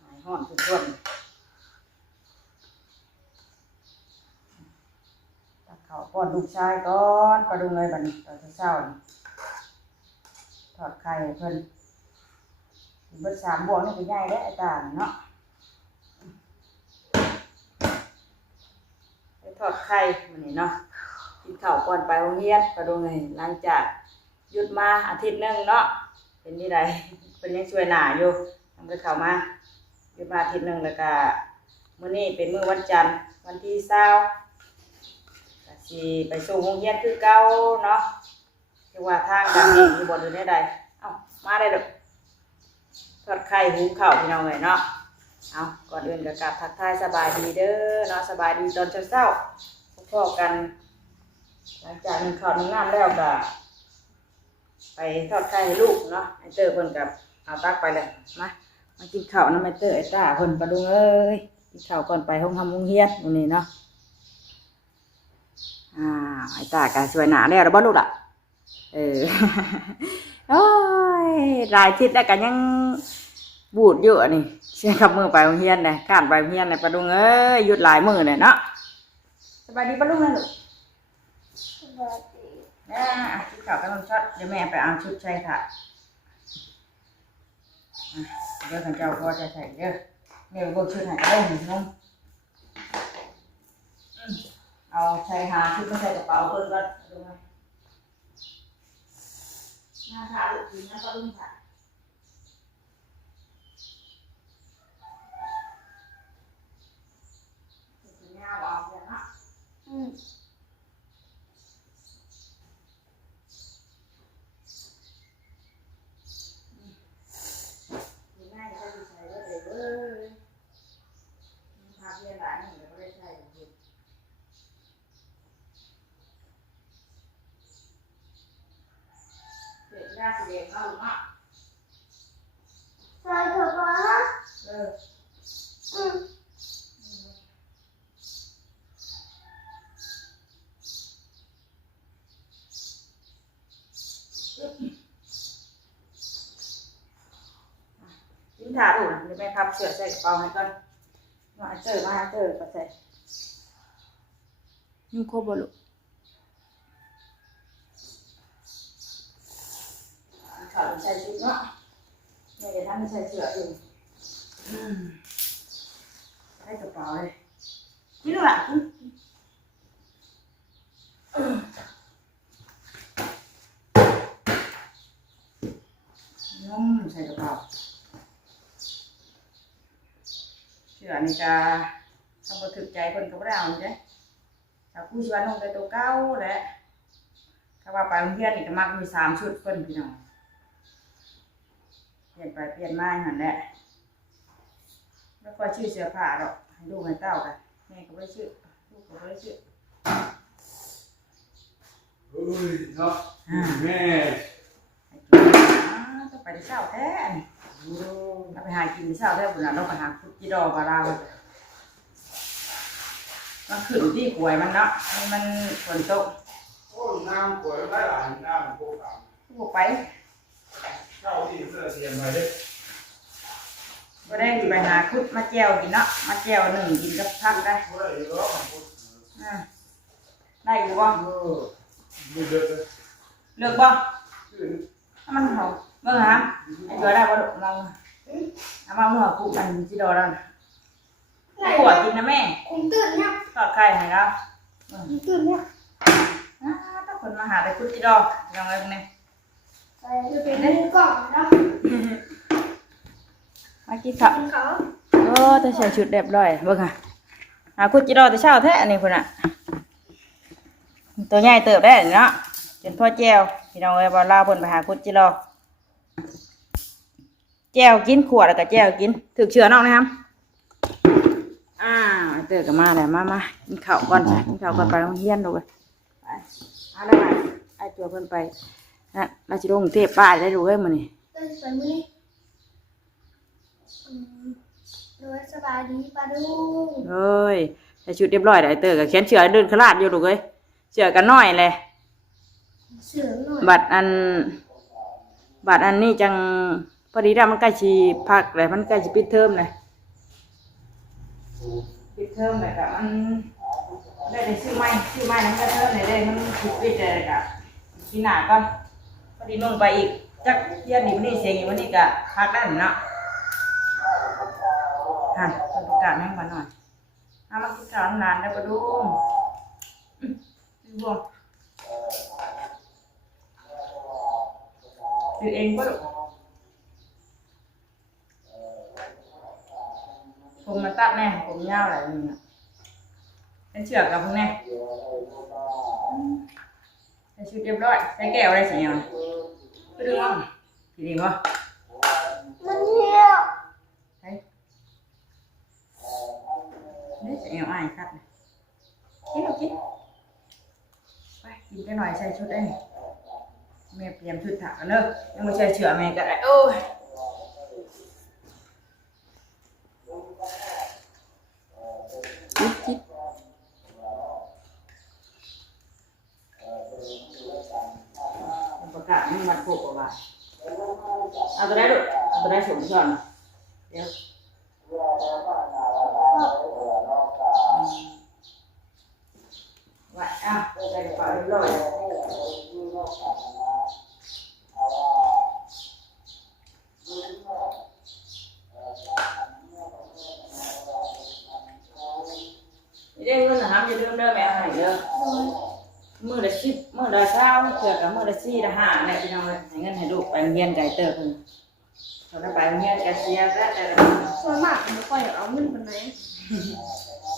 หายห้อนทุกคนตักข้าวป้อนลูกชายก่อนปลาดุงเลยบัดนี้ตอนเช้านี่ทอดไข่ให้เพิ่นเบิด3 บวงนี่ก็ใหญ่แล้วไอ้ตาเนาะไปทอดไข่มื้อนี้เนาะกินข้าวก่อนไปโรงเรียนปลาดุงเลยหลังจากหยุดมาอาทิตย์นึงเนาะเป็นนี่ไดเป็นยังช่วยหน้าอยู่ทำไปเข้ามาหยุดมาอาทิตย์นึงแล้วก็มื้อนี้เป็นมื้อวันจันทร์วันที่20ก็สิไปสู่โรงเรียนคือเก่าเนาะคือว่าทางดังนี้อยู่บ่อยู่ในใดเอ้ามาได้เด้อทอดไข่หุงข้าวพี่น้องเอ้ยเนาะเอาก่อนอื่นก็กราบทักทายสบายดีเด้อเนาะสบายดีตอนเช้าๆพบกันหลังจากนึ่งข้าวนึ่งน้ำแล้วก็ไปทอดไข่ให้ลูกเนาะไอเตอร์เพิ่นกับเอาตักไปเลยมากินข้าวน้ำไอเตอร์ไอต้าเพิ่นปลาดุงเอ้ยกินข้าวก่อนไปห้องทำโรงเรียนวันนี้เนาะไอต้าก็สวยหนาแล้วบ่ลูกล่ะโอ้ยหลายทิศแล้วกันยังบูดอยู่นี่เชื่อขับมือไปโรงเรียนเลยข้ามไปโรงเรียนเลยปลาดุงเอ้ยหยุดหลายมือเลยเนาะสบายดีปลาดุงนะลูกสบายดีชุดขาวกำลังช็อตเดี๋ยวแม่ไปเอาชุดใช่ค่ะเดี๋ยวขันเจ้าพ่อจะใส่เด้อแม่ไปเบิกชุดไหนก็ได้หนึ่งน้องเอาใส่หาชุดไม่ใส่กระเป๋าเพิ่นก็ดูไหมหน้าขาลูกทีนั้นก็รุ่งค่ะถึงหน้าบอกอย่างนั้นง่ายใช่ไหมใช่ก็ได้เลยพาเพื่อนหลานหนึ่งก็ได้ใช่ถูกเด็กหน้าสีแดงเอาหรือเปล่าใช่ถูกปะกินถาดูนะเดี๋ยวแม่พับเสือใส่กระเป๋าให้ก่อนมาเจอก็ใส่ยุ่งโคบลูกเขาใส่ชุดเนาะแม่จะทำใส่เสืออยู่ใส่กระเป๋าเลยกินดูละกินใส่กระเป๋าเสือนี่จะทำบันทึกใจคนกับเราใช่ถ้าผู้ชวนลงไปตัวเก้าแหละถ้าว่าไปโรงเรียนนี่ก็มักมี3 ชุดคนพี่น้องเปลี่ยนไปเปลี่ยนมาหันแหละแล้วก็ชื่อเสื้อผ้าหรอกให้ลูกให้เต้ากันแม่ก็ไม่ชื่อลูกก็ไม่ชื่อเฮ้ยเนาะแม่ต้องไปที่เช้าแท้เราไปหากินที่เช้าแท้บุญเราไปหาคุกจีดอกเรามันขึ้นที่หวยมันเนาะมันฝนตกโอ้น้ำป่วยได้หลายน้ำพวกเราพวกไปเจ้าที่เสื้อเทียมมาดิก็ได้ไปหาคุดมาแจวกินเนาะมาแจว1กินกับพักได้ได้อยู่แล้วได้อยู่บ่ดูเดือดเลือกบ่ถ้ามันหอมเบิ่งหามไอ้ตัวได้บ่ลูกเราเอามาเมื่อคุกันจิโดแล้วขวดกินนะแม่คุณตื่นเนี่ยทอดไข่ให้แล้วคุณตื่นเนี่ยถ้าคนมาหาแต่คุดจิโดลองเลยพวกนี้จะเป็นเรื่องก่อนนะมากินข้าวแต่ใส่ชุดเรียบร้อยเบิ่งค่ะหาคุดจิโดแต่เช้าแท้อันนี้พุ่นน่ะตัวใหญ่เติบได้เนาะจนพ่อแจวพี่น้องเอ้ยบ่ลาเพิ่นไปหาคุดจิโดแจวกินขวดแล้วก็แจวกินถึกเชื้อน้องนะครับเติบกันมาแล้วมากินข้าวก่อนกินข้าวก่อนไปโรงเรียนดูเลยไปเอาได้ไหมไอ้ตัวเพิ่นไปนะเราจะลงเทพป้าได้ดูเฮ้ยมื้อนี้ไปมื้อนี้โดยสบายดีปะดุงเอ้ยใส่ชุดเรียบร้อยได้เติบกับเขียนเชื้อเดินขลาดอยู่ดูเอ้ยเชื้อกันน้อยเลยเสือหน่อยบัดอันนี้จัง พอดีแล้วมันใกล้สิพักแล้วมันใกล้สิปิดเทอมเลยปิดเทอมเลยก็มันได้ซื้อไม้นั้นก็เทอมเลยได้มันสิปิดเลยก็ปีหน้าก่อนพอดีลงไปอีกจักเรียนนี่วันนี้เสียงอีกวันนี้ก็พักได้เนาะฮะต้องประกาศให้มาหน่อยเอามากินข้าวนานแล้วก็ดูดูบ่ซื้อเองบ่ลูกผมมาตัดแน่ผมยาวหลายมือเป็นเชือกกับพวกแน่ใส่ชุดเรียบร้อยใส่แก้วอะไรสิเนี่ยไปดูมั้งทีนี้บ่ มันเหี่ยว ใส่นี่ใส่เอาอ้ายครับกินเอากินไปกินกันหน่อยใส่ชุดได้แม่เตรียมชุดถักกันเด้อยังไม่ใช่เชือกแม่ก็ได้โอ้ยจิ๊ดประกาศไม่มัดโคกว่าเอาตัวได้ลูกเอาตัวได้สมก่อนเดี๋ยวว่าอ่ะใส่กระเป๋าเรียบร้อยนี่ได้เงินนะครับอย่าลืมเด้อแม่ให้เด้อมื้อละ10มื้อละ20เทื่อก็มื้อละ4ละ5แล้วพี่น้องเอ้ยให้เงินให้ลูกไปโรงเรียนไกลเติบเพิ่นเขาได้ไปโรงเรียนก็เสียซะแต่ละมื้อ ส่วนมากผมไม่ค่อยเอาเงินคนไหน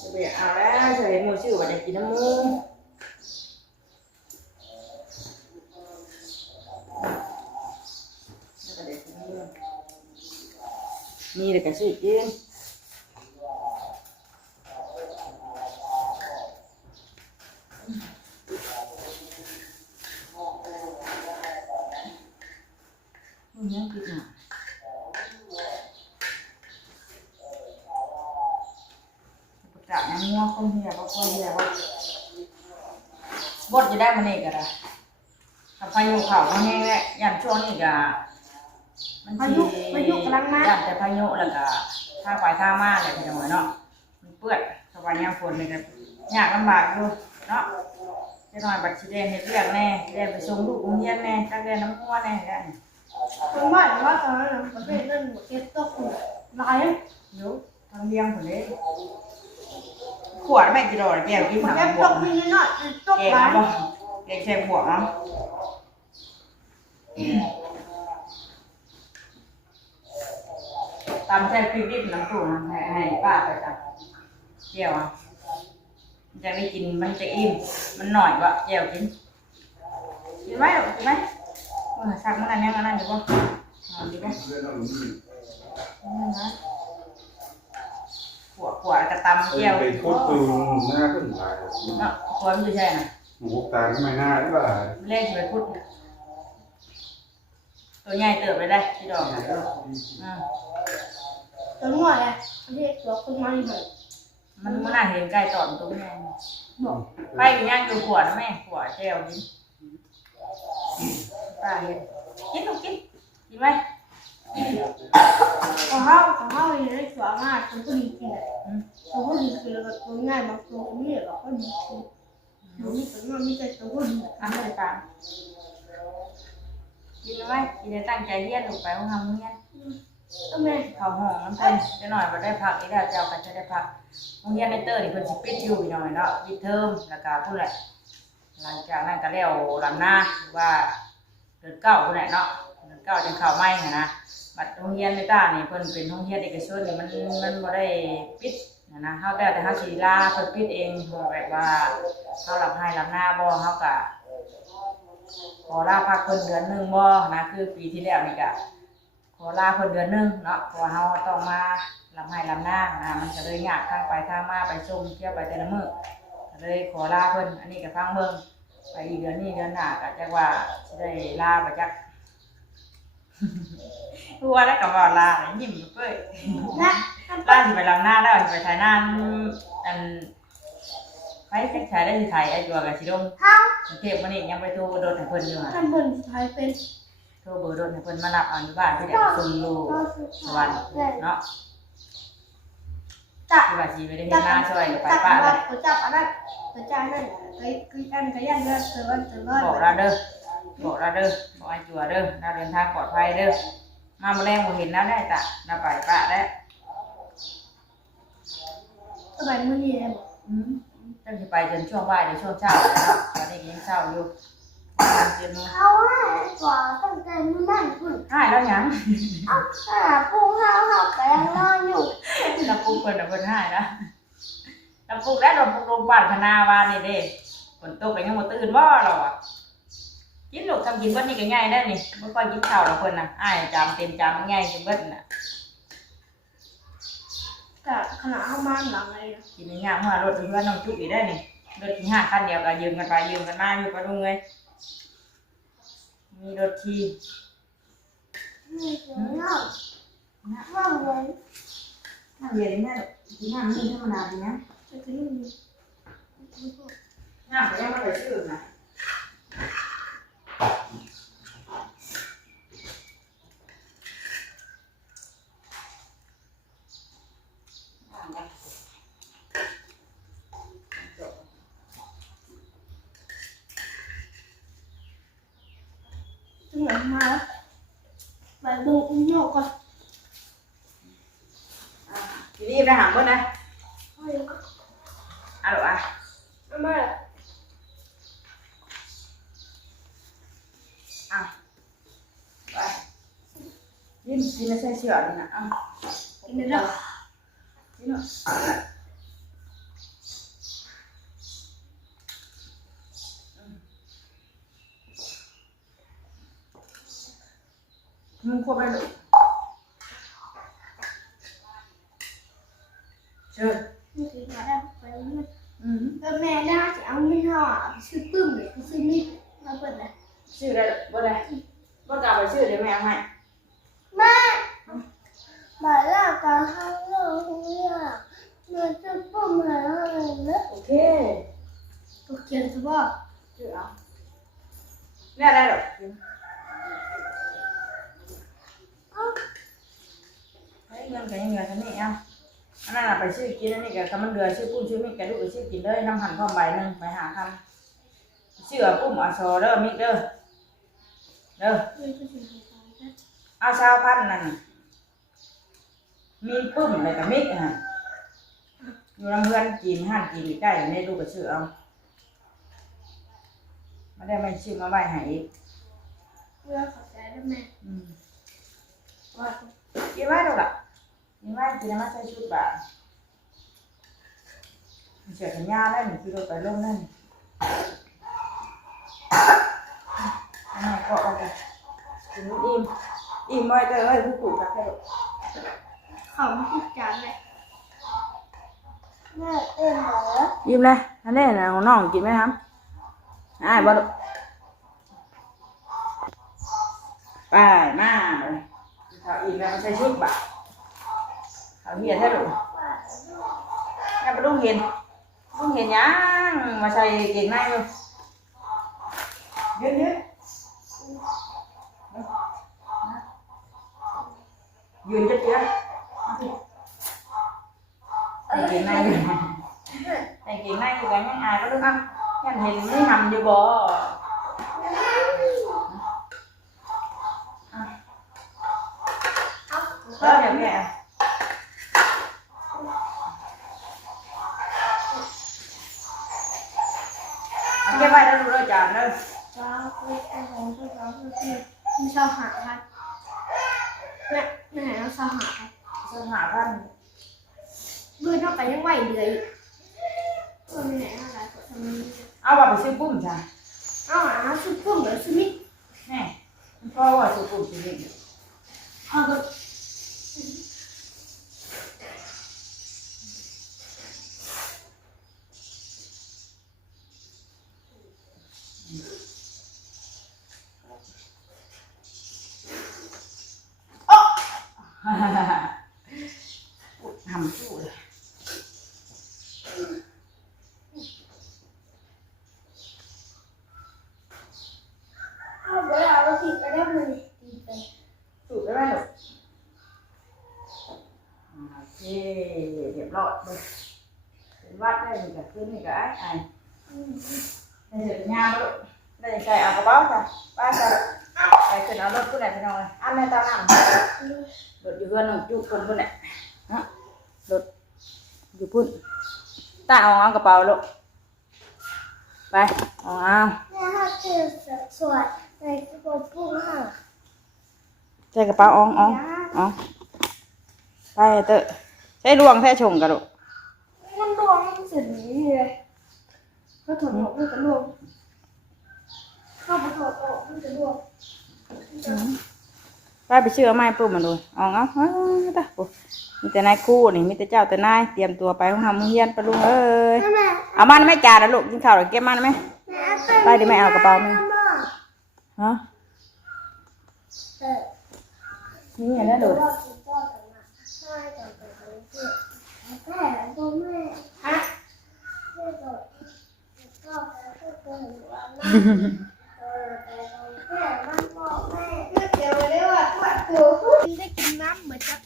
จะไปเอาแล้วจะเห็นหมูชื่อว่าจะกินน้ำมูกแล้วก็เด็กนี่เด็กก็ชื่อกินมันยังกินอ่ะประกาศยังงัวคนเหี่ยวคนเหี่ยวบดจะได้มันเองก็ได้ถ้าพายุเข้ามันแห้งแล้วยันช่วงนี้ก็มันพายุกำลังมายันแต่พายุแล้วก็ทางไปทางมาเลยพี่น้องเนาะมันเปื้อนสบายยามฝนเลยก็ยากลำบากอยู่เนาะจะหน่อยบัตรสีแดงเฮ็ดเรียกแน่แดงไปส่งลูกโรงเรียนแน่จักแดงน้ำหัวแน่ได้ ผมว่าตอนนั้นประเภทนั้นประเภทตกหลาย อยู่ทางเลี้ยงคนนี้ขวดไม่กี่ดอกแก้วกิน ประ หา เภท บ ต วก กนี่น้อยตก แกง หลาย บ่แกงแช่บวกเนาะตำใส่พริกดิบน้ำตู้นะให้ป้าไปจ้ะแก้วอ่ะมันจะได้กินมันจะอิ่มมันหน่อยกว่าแก้วกินไหมหรอกินไหมสักมันอันนี้มันนั่นอยู่ป่ะดีไหมขวดกระตำแก้ว ไปทุบตูหน้าขึ้นหลาย เนาะขวดมันจะใช่น่ะ หมูตาไม่น่าหรือเปล่า เลขไปพุทธตัวใหญ่เติบไปได้ที่ดอกอ่า ตัวน้อยอ่ะประเภทตัวคนมาที่ไหน มันน่าเห็นไก่ตอนตัวแม่บอกไปกินย่างอยู่ขวดนะแม่ขวดแก้วกินป้าเห็นกินลูกกินไหม ของเขาเนี่ยได้สวยมากตัวก็ดีจริงตัวก็ดีคือแล้วก็ตัวง่ายบางตัวนี่เราก็ดีคือตัวนี้ตัวนี้ไม่ใช่ตัวก็ดี อันไหนตามกินไหมกินได้ตั้งใจเรียนลูกไปห้องทำเรียน ก็แม่ เข้าห้องน้ำเพิ่นจะหน่อยมาได้พักอีกแล้วเจ้าก็จะได้พักโรงเรียนในเตอร์นี่เพิ่นสิปิดอยู่หน่อยเนาะปิดเทอมแล้วก็พุ่นแหละหลังจากนั้นก็แล้วลำหน้าว่าเดือน9พุ่นแหละเนาะเดือน9จังเข้าใหม่นะบัดโรงเรียนในตานี่เพิ่นเป็นโรงเรียนเอกชนนี่มันบ่ได้ปิดนะเฮาแต่เฮาสิลาเพิ่นปิดเองเพราะแบบว่าเฮารับให้รับหน้าบ่เฮาก็ขอลาพักเพิ่นเดือนนึงบ่นะคือปีที่แล้วนี่ก็ขอลาเพิ่นเดือนนึงเนาะเพราะว่าเฮาต้องมารับให้รับหน้ามันก็เลยยากทางไปทางมาไปชมเที่ยวไปแต่ละมื้อก็เลยขอลาเพิ่นอันนี้ก็ฟังเบิ่งไปอีกเดือนนี้เดือนหน้าก็จักว่าสิได้ลาบ่จัก รู้ว่าได้กับว่าลายิ้มอยู่เป้ย นะ ลาสิไปลำหน้าแล้วสิไปถ่ายหน้าอันไผแค่ถ่ายได้สิถ่ายไอ้ตัวกับสิลง เขา เทพมื้อนี้ยังไปโทรโดนให้เพิ่นอยู่ ท่านเบิ่งสุดท้ายเป็น โทรเบอร์รถให้เพิ่นมารับเอาอยู่บ้านที่ได้ส่งอยู่สวรรค์เนาะ จับ ที่ว่าสิไปได้เฮ็ดนาช่วยไปป้าเลย จับอันนั้นจับนั่นคืออันก็ยันเด้อเสือวันเสือร้อย บอกเราเด้อบอกเราเด้อบอกไอ้จัวเด้อเราเดินทางปลอดภัยเด้อมาบ่แรงบ่เห็นแล้วได้จ้ะเราไปป้าแล้ว สบายมื้อนี้เลย จังสิไปจนช่วงบ่ายหรือช่วงเช้าเลยเนาะตอนนี้ยังเช้าอยู่เจ็ดโมง เขาว่าก่อนตั้งแต่มื้อนั้นพุ่น หายแล้วยัง ปูเฮาก็ยังนอนอยู่ น้ำปุกเพิ่นน่ะเพิ่นหายนะน้ำปุกแล้วน้ำปุกลงบ้านคณาวานนี่เด้ฝนตกก็ยังบ่ตื่นบ่เราอ่ะกินลูกทำกินเบิดนี่ก็ง่ายได้นี่บ่ค่อยกินข้าวหรอกเพิ่นน่ะอ้ายจามเต็มจามง่ายกินเบิดน่ะ แต่ขณะเฮามาหลังเลย กินง่ายๆเมื่อรถเพื่อนน้องจุ๊บอีกได้นี่รถที่5คันเดียวก็ยืมกันไปยืมกันมาอยู่ปะลุงเอ้ยมีรถที่ นี่คือน้องเลย น้ำเย็นแม่กินน้ำนี่ธรรมดาดีนะ จะถึงนี่ น้ำก็ยังไม่ได้ซื้อนะถึงมาแล้วไปดูอุ้มนอกก่อน ทีนี้ไปหาเพื่อนนะ เอาอยู่ก็ อ่ะหรออ่ะ เอามา อ่ะไปยิ้มกินแล้วใส่เสื้อนี่นะอ่ะ กินได้แล้ว กินเนาะมึงควบไปลูกเชิญ นี่คือมาได้ไปนี่แม่น่าจะเอาไม่ห่อซื้อปึ้มเลยซื้อนี่มาเปิดเลย ชื่ออะไรบ่ได้บ่กล่าวไปชื่อเดี๋ยวแม่เอาให้ แม่มาแล้วกันข้างนอกเนี่ยมันจะปึ้มอะไรนะ โอเค ตัวเขียนสบาย ชื่อเอาแม่ได้หรอกให้เงินกันยังไงกันนี่เอาอันนั้นไปชื่อกินอันนี้กับมันเดือชื่อปุ้มชื่อมิกแกลูกชื่อกินเลยน้ำหั่นข้าวใบหนึ่งไปหาคำชื่อปุ้มอาซอเด้อมิกเด้อเด้อเอาชาวพันธุ์นั่นมีปุ้มอะไรกับมิกอ่ะอยู่ลำเพื่อนกินห้านกินใกล้ในลูกก็ชื่อเอาไม่ได้ไม่ชื่อมาใบหายอีก เพื่อขอใจได้ไหม ว่ากินไว้ดูล่ะกินไว้กินน้ำมันใส่ชุดแบบเสียสัญญาได้หนึ่งกิโลไปลงนั่นอันนี้ก็เอาไปกินอิ่มไว้เด้อเฮ้ยผู้ปลูกกาแฟ เขาไม่คิดจานเลยแม่เอ็นเหรอ ยิ้มเลยอันนี้นะของน้องกินไหมครับบ่ดูไปมาเลยเขาอิ่มแล้วมันใส่ชุดแบบเขาเห็นได้หรือแม่ไปดูเห็นยังมาใส่เก่งในอยู่ยืนจะเจอใส่เก่งในอยู่ใส่เก่งในอยู่กันยังอายก็ดูครับยังเห็นไม่ทำอยู่บ่เดี๋ยวแม่เก็บไว้แล้วดูเลยจานเลย จ้าคือของตัวเราคือมีชาวหาค่ะแม่เราชาวหาค่ะ สหพันธ์ เมื่อเราไปยังไหวเลยมีไหนอะไรก็ทำนี้ เอาว่าไปซื้อปุ้มจ้ะ เอาหาชุดพุ่มหรือชุดมิด แม่พ่อว่าซื้อปุ้มซื้อนี่ เอาก็ ทำสู้เลย เอาเวลาเราผิดไปได้เลย ไหมลูกโอเคเรียบร้อยเลยเป็นวัดได้มีกับขึ้นมีกับไอ้ได้เสร็จงานลูกได้ใส่เอากระเป๋าค่ะป้าใส่ใส่ขึ้นเอารถผู้ใดไปนอนอันในตาหนังรถอยู่เพื่อนน้องจุ๊คนผู้ใดฮะรถอยู่พุ่นตาเอากระเป๋าลูกไปเอา แม่ถ้าเกิดสวยในกระเป๋าปุ้งห่ะ ใส่กระเป๋าอ๋องไปเตอะใช้ดวงแท้ชงกันลูก มันรวมมันสุดนี้เลยก็ถอดออกมันจะรวมเข้าไปถอดออกมันจะรวม ไปเชื่อไม้ปุ๊บมาดูเอาตาปุ๊มีแต่นายคู่นี่มีแต่เจ้าแต่นายเตรียมตัวไปห้องทำเฮียนปะลุงเอ้ยเอามันไม่จานนะลูกกินข้าวหรือเก็บมันไหมไปดิไม่เอากระเป๋าไหมฮะนี่ไงนะดู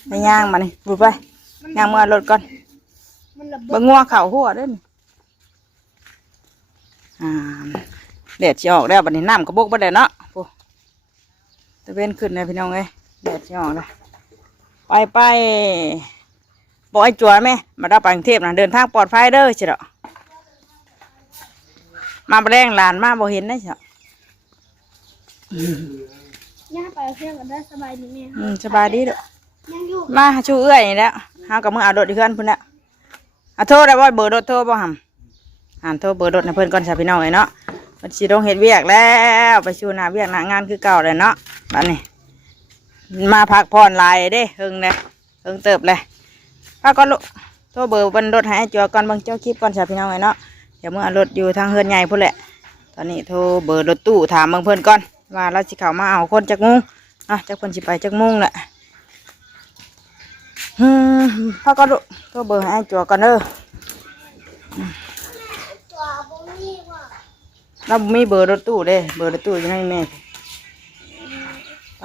ไปย่างมานี่ดูไปย่างมือรถก่อนเบิ่งงัวเข่าหัวเด้อเด็ดจะออกแล้วบัดนี้น้ำกระบกบัดเด็ดเนาะปุ๊ตะเวนขึ้นเลยพี่น้องเอ้ยเด็ดจะออกเลยไปบอกไอ้จัวแม่มาได้ไปกรุงเทพนะเดินทางปลอดภัยเด้อเจ้ามาแรงหลานมาบ่เห็นได้เจ้า ย่าไปเที่ยวกันได้สบายดีไหม สบายดีเด้อ ยังอยู่ มาชูเอื้อยนี่แหล้วเฮากับมือเอารถเพื่อนพุ่นละโทรได้บ่เบอร์รถโทรบ่หำโทรเบอร์รถให้เพิ่นก่อนจ้ะพี่น้องเอ้ยเนาะมันสิต้องเฮ็ดเวียกแล้วไปชูหน้าเวียกหน้างานคือเก่าเลยเนาะบัดนี้มาพักผ่อนหลายเด้เฮิงเลยเฮิงเติบเลยพักก่อนลูกโทรเบอร์บนรถให้จัวก่อนเบิ่งเจ้าคลิปก่อนจ้ะพี่น้องเอ้ยเนาะเดี๋ยวมือเอารถอยู่ทางเฮือนใหญ่พุ่นแหละตอนนี้โทรเบอร์รถตู้ถามเบิ่งเพิ่นก่อนว่าเราสิเข้ามาเอาคนจักโมงจักเพิ่นสิไปจักโมงแหละพ่อก็ดูตัวเบอร์ให้จัวก่อนเด้อ ตัวบุ้มี่ว่ะ เรามีเบอร์รถตู้เด้เบอร์รถตู้อยู่ในแม่ไป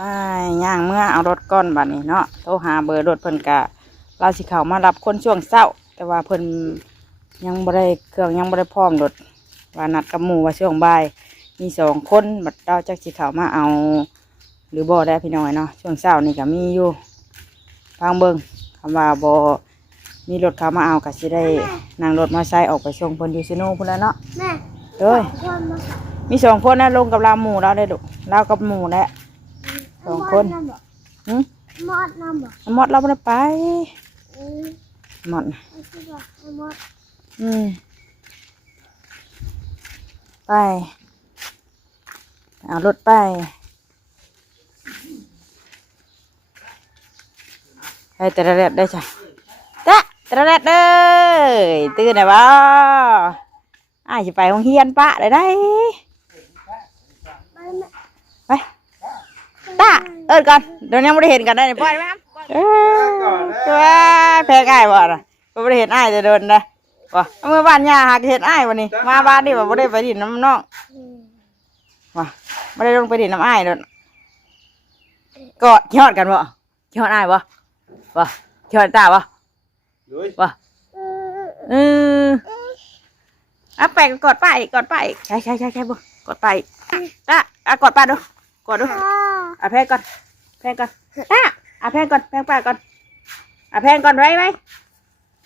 ย่างเมื่อเอารถก้อนบัดนี้เนาะโทรหาเบอร์รถเพิ่นกะเราสิเข้ามารับคนช่วงเช้าแต่ว่าเพิ่นยังบ่ได้เครื่องยังบ่ได้พร้อมรถว่านัดกับหมู่ว่าช่วงบ่ายมี2 คนบัดเราจักสิเข้ามาเอาหรือบ่ได้พี่น้อยเนาะช่วงเช้านี่ก็มีอยู่ฟังเบิ่งคำว่าบ่มีรถเข้ามาเอาก็สิได้นั่งรถมอเตอร์ไซค์ออกไปส่งเพิ่นอยู่ซิโน่พุ่นแล้วเนาะ แม่ เอ้ย คนมา มี2 คนนะลงกับเราหมู่เราได้ลูกเรากับหมู่แหละ2 คนหืม มอดน้ำบ่ มอดเราไม่ได้ไปมอด ไม่ใช่บ่มอด ไปเอารถไปให้แต่ละแรดได้จ้ะจ้ะแต่ละแรดเด้อตื่นได้บ่สิไปโรงเรียนปะได้ ไปตาเอิ้นก่อนเดี๋ยวยังไม่ได้เห็นกันได้ปล่อยไหมครับตัวแพ้ง่ายบ่น่ะไม่ได้เห็นอ้ายจะโดนนะว่ะเมื่อบ้านย่าหากเห็นอ้ายวันนี้มาบ้านนี่ว่าไม่ได้ไปดินน้ำน้องว่ะไม่ได้ลงไปดินน้ำอ้ายโดนกอดยอดกันบ่ยอดอ้ายบ่ว่ะยอดตาบ่ว่ะแปะกอดป้ากอดป้าใช่บ่กอดป้าตากอดป้าดูกอดดูแพงก่อนตาแพงก่อนแพงป้าก่อนแพงก่อนไว้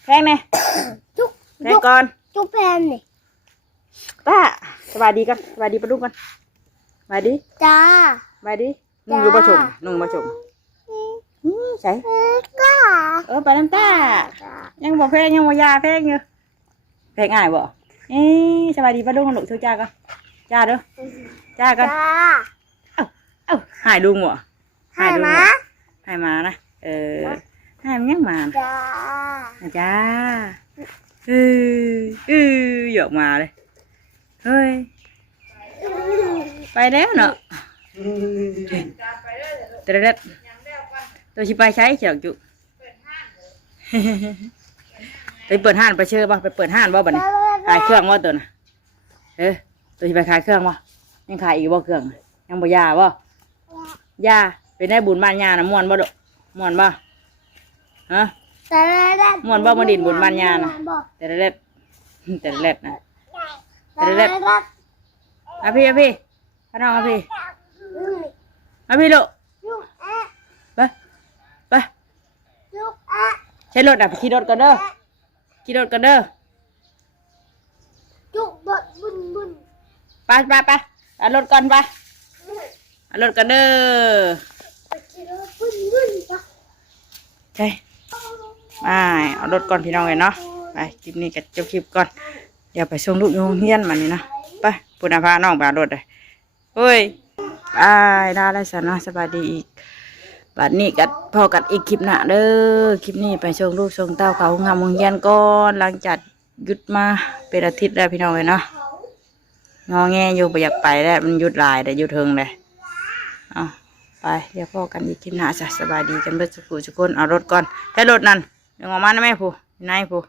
แพงเนี่ย จุ๊ แพงก่อน จุ๊แพนนี่ ตาสบายดีกันสบายดีปะลูกกันสบายดี จ้า สบายดีนุ่งอยู่ประชุมใช่ ก็ ไปน้ำตายังบอกแพงยังบอกยาแพงอยู่แพงง่ายบ่สบายดีปะลูกกันลูกช่วยจ้ากันจ้าเด้อจ้ากัน หายดุงวะหายมานะหายมันยังมาจ้าหยอกมาเลยเฮ้ยไปแล้วเนาะเด็ดตัวชิไปใช้เฉียวจุไปเปิดห้านไปเชื่อป่ะไปเปิดห้านบ่บัดนี้ขายเครื่องว่าตัวน่ะตัวชิไปขายเครื่องวะยังขายอีกบ่เครื่องยังบ่ยาบ่ยา เป็นได้บุญบ้านยานะม่วนบ่ดอกม่วนบ่ฮะ แต่ละ ม่วนบ่มาดินบุญบ้านยานะแต่ละเล็ดแต่ละเล็ดนะแต่ละเล็ดอ่ะพี่พี่น้องอ่ะพี่อ่ะพี่ลูกไปไปใช้รถอ่ะไปขี่รถกันเด้อขี่รถกันเด้อ จุกบดบุญ ไปเอารถก่อนไปเอารถกันเด้อ บุญจ้ะ ใช่ไปเอารถก่อนพี่น้องเลยเนาะไปคลิปนี้ก็จบคลิปก่อนเดี๋ยวไปส่งลูกโรงเรียนมานี่นะไปปุณพาน้องไปเอารถเลยเฮ้ยไปได้แล้วสันเนาะสบายดีอีกบัดนี้กัดพอกัดอีกคลิปหน้าเด้อคลิปนี้ไปส่งลูกส่งเต้าเขางามโรงเรียนก่อนหลังจากหยุดมาเป็นอาทิตย์แล้วพี่น้องเลยเนาะงอแงอยู่ไปอยากไปแล้วมันหยุดลายแต่หยุดเทิงเลยเอาไปเดี๋ยวพ่อกันอีกคลิปหน้าจ้ะสบายดีกันเบิดสุขสุขคนเอารถก่อนแต่รถนั่นเดี๋ยวออกมานะแม่ผู้นายผู้